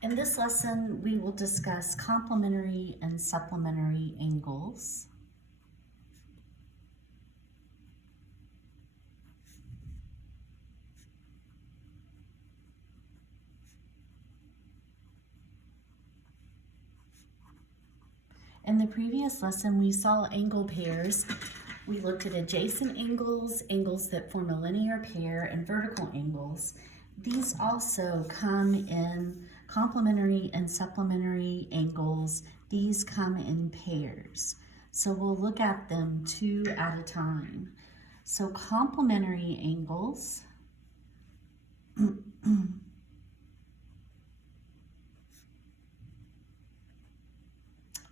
In this lesson, we will discuss complementary and supplementary angles. In the previous lesson, we saw angle pairs. We looked at adjacent angles, angles that form a linear pair, and vertical angles. These also come in complementary and supplementary angles. These come in pairs. So we'll look at them two at a time. So complementary angles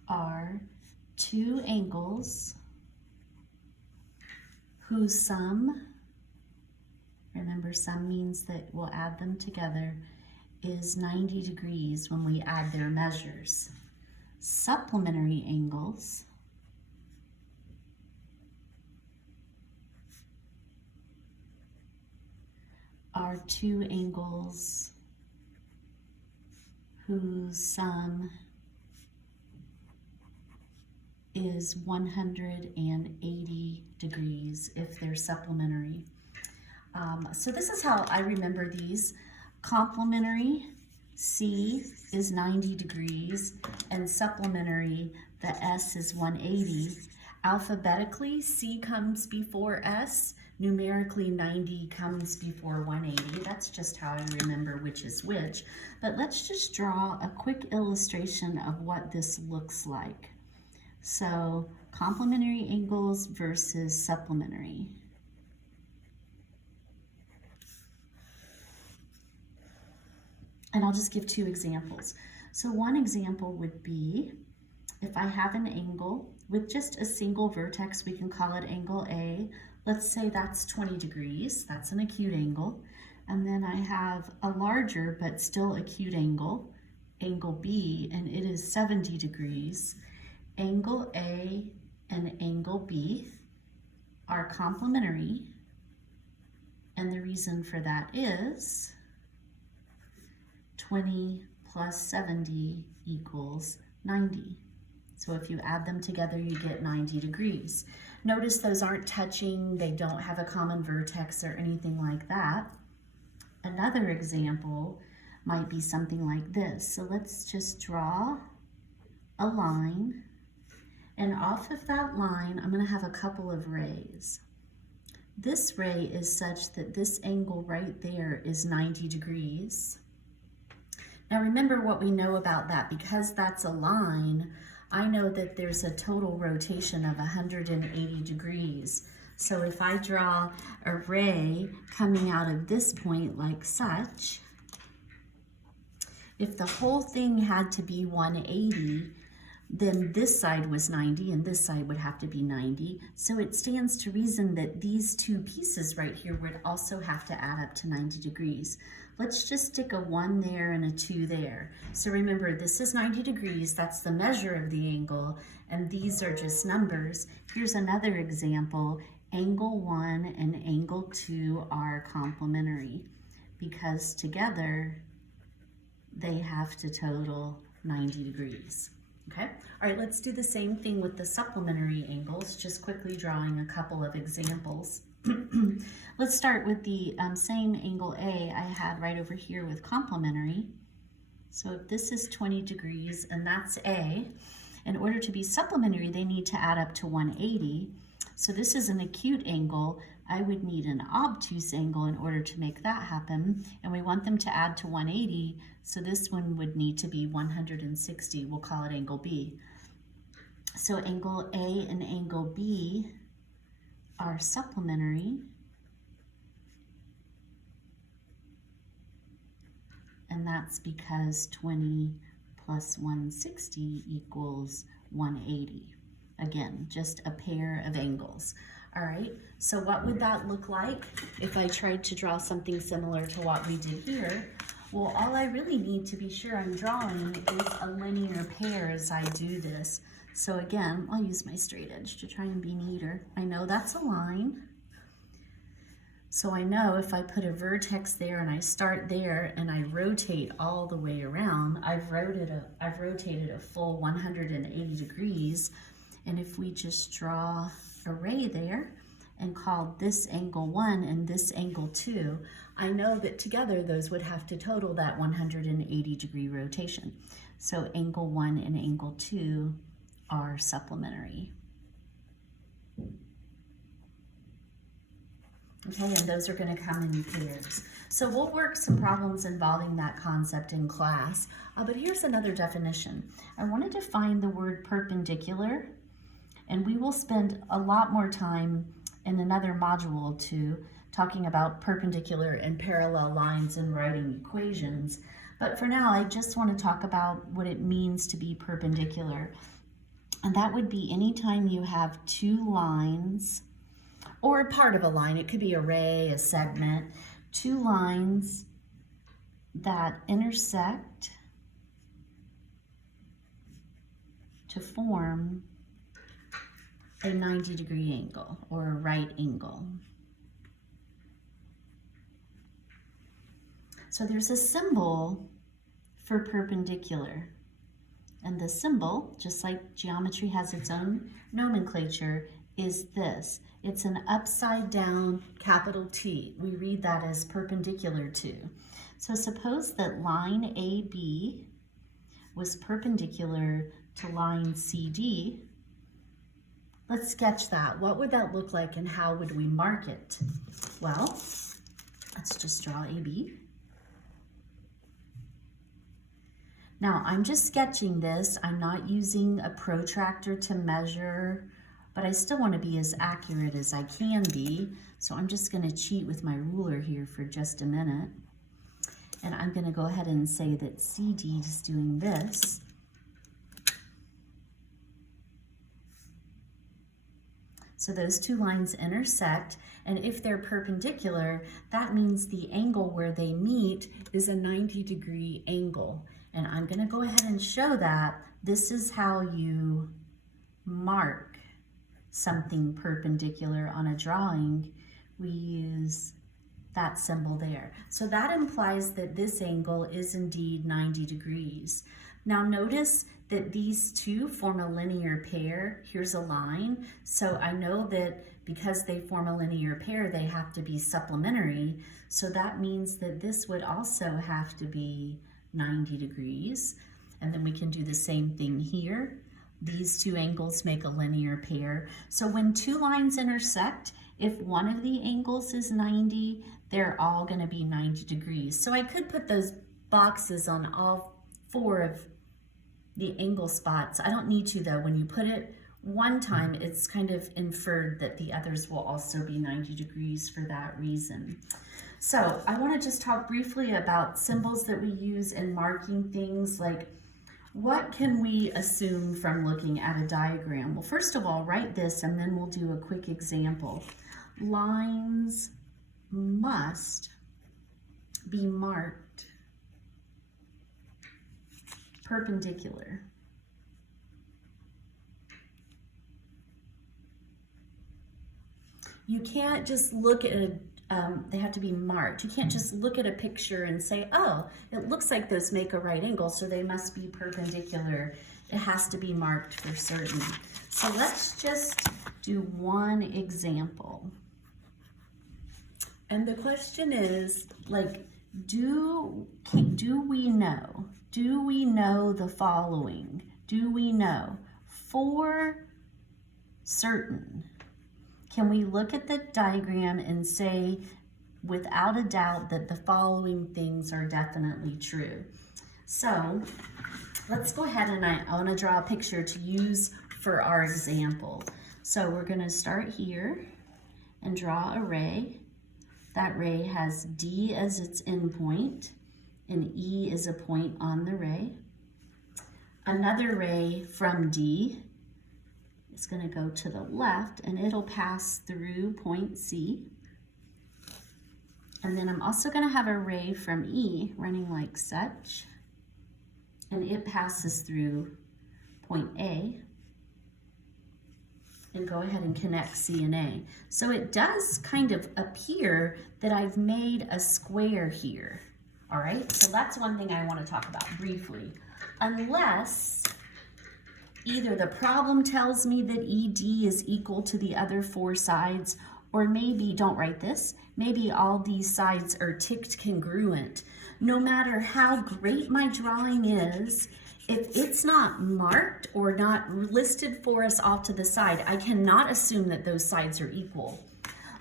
are two angles whose sum, remember sum means that we'll add them together, is 90 degrees when we add their measures. Supplementary angles are two angles whose sum is 180 degrees if they're supplementary. So this is how I remember these. Complementary, C is 90 degrees, and supplementary, the S is 180. Alphabetically, C comes before S. Numerically, 90 comes before 180. That's just how I remember which is which. But let's just draw a quick illustration of what this looks like. So, complementary angles versus supplementary. And I'll just give two examples. So one example would be, if I have an angle with just a single vertex, we can call it angle A. Let's say that's 20 degrees, that's an acute angle. And then I have a larger but still acute angle, angle B, and it is 70 degrees. Angle A and angle B are complementary, and the reason for that is 20 plus 70 equals 90. So if you add them together, you get 90 degrees. Notice those aren't touching, they don't have a common vertex or anything like that. Another example might be something like this. So let's just draw a line, and off of that line, I'm going to have a couple of rays. This ray is such that this angle right there is 90 degrees. Now remember what we know about that. Because that's a line, I know that there's a total rotation of 180 degrees. So if I draw a ray coming out of this point like such, if the whole thing had to be 180, then this side was 90 and this side would have to be 90. So it stands to reason that these two pieces right here would also have to add up to 90 degrees. Let's just stick a 1 there and a 2 there. So remember, this is 90 degrees, that's the measure of the angle, and these are just numbers. Here's another example. Angle 1 and angle 2 are complementary because together they have to total 90 degrees. Okay, all right, let's do the same thing with the supplementary angles, just quickly drawing a couple of examples. Let's start with the same angle A I had right over here with complementary. So if this is 20 degrees and that's A, in order to be supplementary, they need to add up to 180. So this is an acute angle. I would need an obtuse angle in order to make that happen, and we want them to add to 180, so this one would need to be 160. We'll call it angle B. So angle A and angle B are supplementary, and that's because 20 plus 160 equals 180. Again, just a pair of angles. All right, so what would that look like if I tried to draw something similar to what we did here? Well, all I really need to be sure I'm drawing is a linear pair as I do this. So again, I'll use my straight edge to try and be neater. I know that's a line. So I know if I put a vertex there and I start there and I rotate all the way around, I've rotated a full 180 degrees. And if we just draw a ray there and call this angle 1 and this angle 2, I know that together those would have to total that 180 degree rotation. So angle 1 and angle 2 are supplementary. Okay, and those are going to come in pairs. So we'll work some problems involving that concept in class. But here's another definition. I want to define the word perpendicular, and we will spend a lot more time in another module or two talking about perpendicular and parallel lines and writing equations. But for now, I just want to talk about what it means to be perpendicular. And that would be anytime you have two lines, or a part of a line, it could be a ray, a segment, two lines that intersect to form a 90-degree angle or a right angle. So there's a symbol for perpendicular. And the symbol, just like geometry has its own nomenclature, is this. It's an upside down capital T. We read that as perpendicular to. So suppose that line AB was perpendicular to line CD. Let's sketch that. What would that look like and how would we mark it? Well, let's just draw AB. Now, I'm just sketching this. I'm not using a protractor to measure, but I still want to be as accurate as I can be. So I'm just going to cheat with my ruler here for just a minute. And I'm going to go ahead and say that CD is doing this. So those two lines intersect, and if they're perpendicular, that means the angle where they meet is a 90-degree angle. And I'm going to go ahead and show that. This is how you mark something perpendicular on a drawing. We use that symbol there. So that implies that this angle is indeed 90 degrees. Now notice that these two form a linear pair. Here's a line. So I know that because they form a linear pair, they have to be supplementary. So that means that this would also have to be 90 degrees. And then we can do the same thing here. These two angles make a linear pair. So when two lines intersect, if one of the angles is 90, they're all going to be 90 degrees. So I could put those boxes on all four of the angle spots. I don't need to though. When you put it one time, it's kind of inferred that the others will also be 90 degrees for that reason. So I want to just talk briefly about symbols that we use in marking things. Like, what can we assume from looking at a diagram? Well, first of all, write this and then we'll do a quick example. Lines must be marked perpendicular. You can't just look at they have to be marked. You can't just look at a picture and say, oh, it looks like those make a right angle, so they must be perpendicular. It has to be marked for certain. So let's just do one example. And the question is, like, do we know the following? Do we know for certain? Can we look at the diagram and say without a doubt that the following things are definitely true? So let's go ahead and I want to draw a picture to use for our example. So we're going to start here and draw a ray. That ray has D as its endpoint and E is a point on the ray. Another ray from D is going to go to the left and it'll pass through point C. And then I'm also going to have a ray from E running like such, and it passes through point A. and go ahead and connect C and A. So it does kind of appear that I've made a square here. All right, so that's one thing I want to talk about briefly. Unless either the problem tells me that ED is equal to the other four sides, or maybe, don't write this, maybe all these sides are ticked congruent. No matter how great my drawing is, if it's not marked or not listed for us off to the side, I cannot assume that those sides are equal.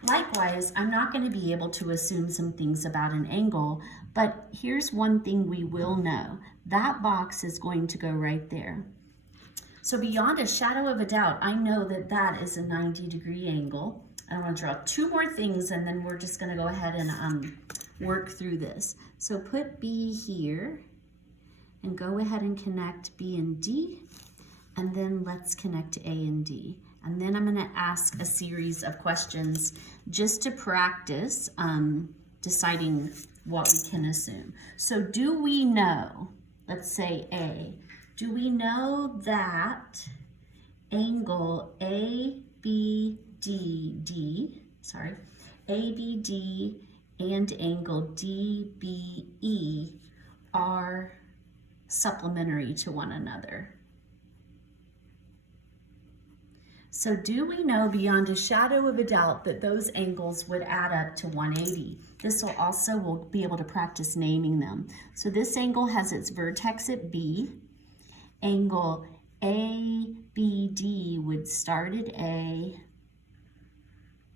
Likewise, I'm not going to be able to assume some things about an angle, but here's one thing we will know. That box is going to go right there. So beyond a shadow of a doubt, I know that that is a 90-degree angle. I want to draw two more things, and then we're just going to go ahead and work through this. So put B here, and go ahead and connect B and D, and then let's connect A and D. And then I'm going to ask a series of questions just to practice deciding what we can assume. So do we know, let's say A, do we know that angle ABD and angle DBE are supplementary to one another? So do we know beyond a shadow of a doubt that those angles would add up to 180? This will also, we'll be able to practice naming them. So this angle has its vertex at B. Angle ABD would start at A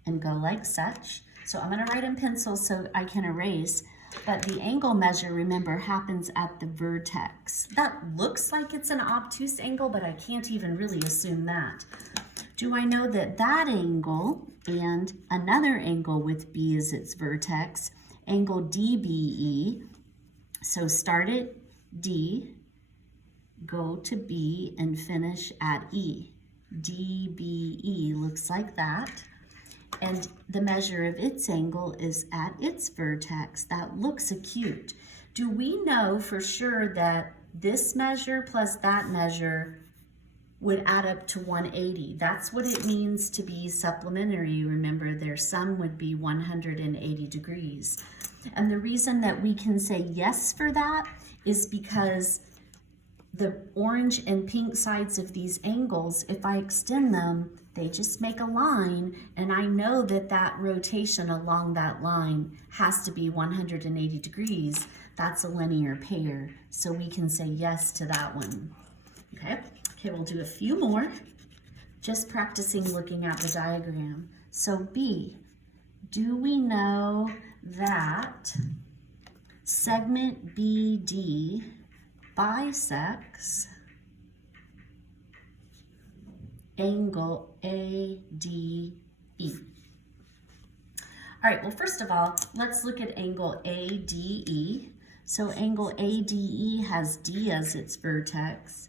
and go like such. So I'm going to write in pencil so I can erase. But the angle measure, remember, happens at the vertex. That looks like it's an obtuse angle, but I can't even really assume that. Do I know that that angle and another angle with B as its vertex, angle DBE, so start at D, go to B, and finish at E. DBE looks like that. And the measure of its angle is at its vertex. That looks acute. Do we know for sure that this measure plus that measure would add up to 180? That's what it means to be supplementary. Remember, their sum would be 180 degrees. And the reason that we can say yes for that is because the orange and pink sides of these angles, if I extend them, they just make a line, and I know that that rotation along that line has to be 180 degrees. That's a linear pair, so we can say yes to that one. Okay, we'll do a few more, just practicing looking at the diagram. So B, do we know that segment BD bisects angle ADE? All right, well, first of all, let's look at angle ADE. So angle ADE has D as its vertex.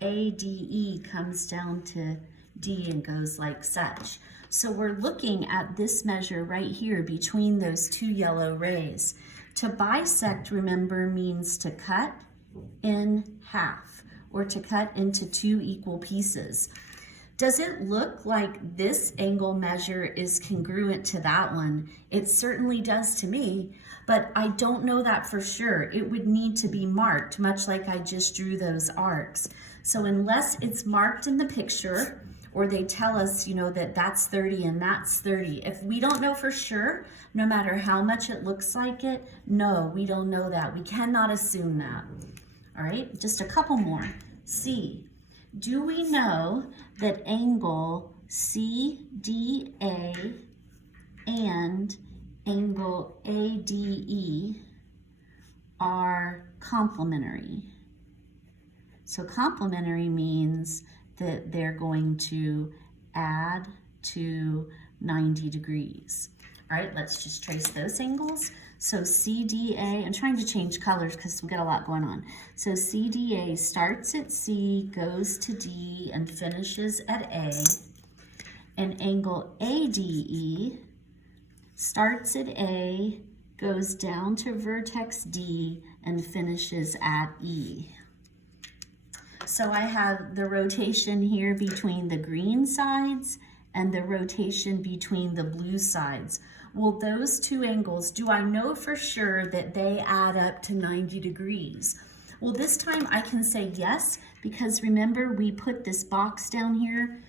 ADE comes down to D and goes like such. So we're looking at this measure right here between those two yellow rays. To bisect, remember, means to cut in half or to cut into two equal pieces. Does it look like this angle measure is congruent to that one? It certainly does to me, but I don't know that for sure. It would need to be marked, much like I just drew those arcs. So unless it's marked in the picture, or they tell us, you know, that that's 30 and that's 30, if we don't know for sure, no matter how much it looks like it, no, we don't know that. We cannot assume that. All right, just a couple more. C. Do we know that angle CDA and angle ADE are complementary? So complementary means that they're going to add to 90 degrees. All right, let's just trace those angles. So CDA, I'm trying to change colors because we got a lot going on. So CDA starts at C, goes to D, and finishes at A. And angle ADE starts at A, goes down to vertex D, and finishes at E. So I have the rotation here between the green sides and the rotation between the blue sides. Well, those two angles, do I know for sure that they add up to 90 degrees? Well, this time I can say yes, because remember we put this box down here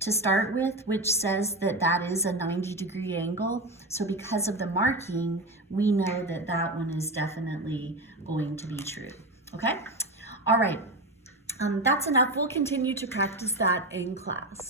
to start with, which says that that is a 90-degree angle. So because of the marking, we know that that one is definitely going to be true, okay? All right, that's enough. We'll continue to practice that in class.